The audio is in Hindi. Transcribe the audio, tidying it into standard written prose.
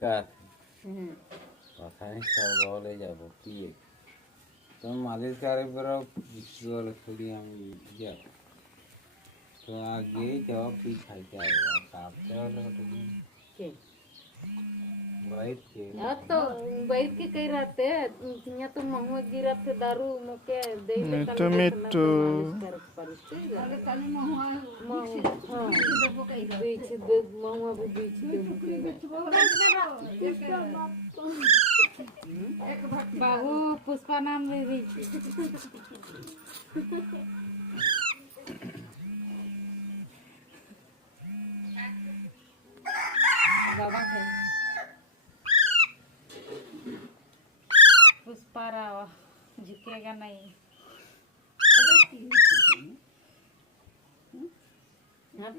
কথা বলে যাবো কি তুমি মালিশ করে বেরো বলে খুলি আমি যাবো তো আগে যাও কি খাইতে আসবো সাপতে হলে तो बैठ के कही रहते यहाँ तो महुआ गिरा थे दारू मुके दे मिट्टू मिट्टू बीच महुआ भी बीच बाहू पुष्पा नाम ले रही बाबा थे पुष्पा रहा जिकेगा नहीं